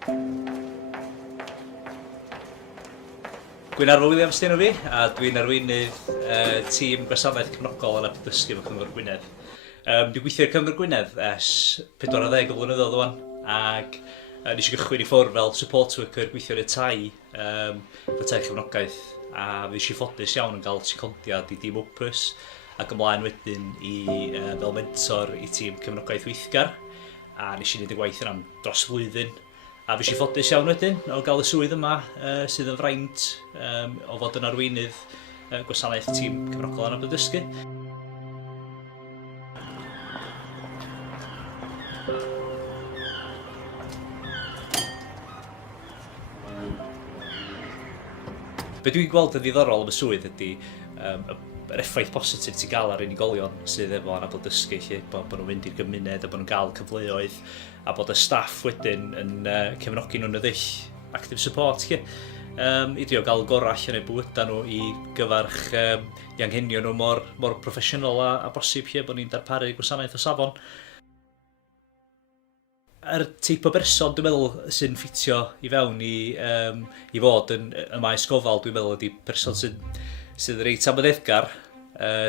Gwyn Arfon Williams dyn nhw fi, a dwi'n arweinydd tîm Gwasanaeth Cefnogol Anabledd Dysgu efo Cymru Gwynedd. Dwi'n gweithio i'r Cymru Gwynedd ers 40 o flynyddoedd wan, ac nes i gychwyn i ffwrdd fel support worker gweithio yn y tai, y tai chefnogaeth, a fi eisiau ffodus iawn yn cael secondiad i dîm Opus, ac ymlaen wedyn i fel mentor i tîm cefnogaeth gweithgar, a nes i wneud y gwaith yna dros flwyddyn. A fi eisiau ffodus iawn wedyn o gael y swydd yma sydd yn fraint o fod yn arweinydd gwasanaeth tîm Cefnogol Anabledd Dysgu. Be dwi'n gweld yn ddiddorol am y swydd ydy yr effaith positif ti'n gael ar unigolion sydd efo Anabledd Dysgu, bod nhw'n mynd i'r gymuned a bod nhw'n cael cyfleoedd a bod y staff wedyn yn cefnogi nhw'n y ddull active support. I drio gael gorau allan o'i bywydau nhw i gyfarch i anghenio nhw mor proffesiynol a bosib bod ni'n darparu gwasanaeth o safon. Yr teip o berson dwi'n meddwl sy'n ffitio i fewn i fod yn y maes gofal, dwi'n meddwl ydy person sydd reit amyneddgar,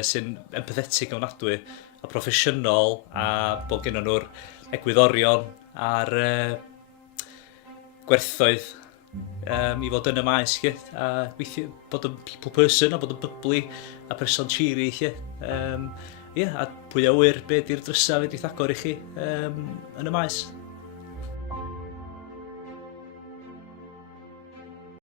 sy'n empathetig ofnadwy a proffesiynol, a bod gennym nhw'r egwyddorion a'r gwerthoedd i fod yn y maes, a gweithio bod yn people person a bod yn bubbly a person cheery. A pwy a wyr be di'r drysau fedrith agor i chi yn y maes.